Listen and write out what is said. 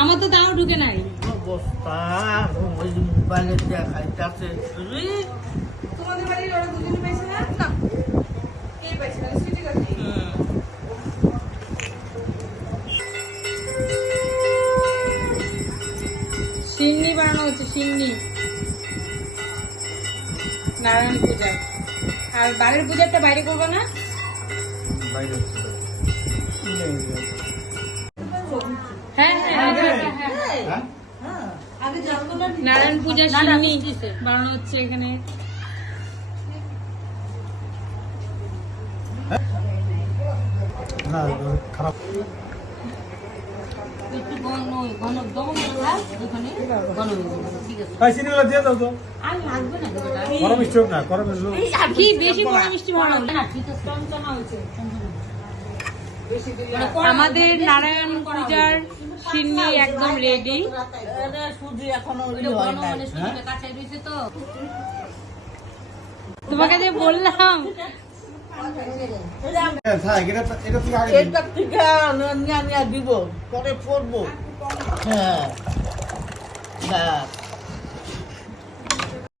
আমার তো তাও ঢুকে নাই অবস্থা ওই মোবাইলে দেখাইতেছে তোমাদের বাড়ির ওরা দুজনে পাইছে না? না। কে পাইছে না? সুইটি কাকি। সিন্নি বানানো হচ্ছে সিন্নি নারায়ণ পূজা। আর বাড়ির পূজাটা বাইরে করবো না? হ্যাঁ হ্যাঁ নারায়ণ পূজা সিন্নি বানানো হচ্ছে এখানে। খারাপ চিনিগুলো দিয়ে দাও তো গরম মিষ্টি হোক না গরম কি বেশি বড় মিষ্টি বানানো না ঠিক আছে চঞ্চনা হয়েছে আমাদের নারায়ণ পূজার সিন্নি একদম রেডি। শুধু এখনো হয় না তোমাকে যে বললাম এটা থেকে নিয়ে দিব পরে পড়বো। হ্যাঁ হ্যাঁ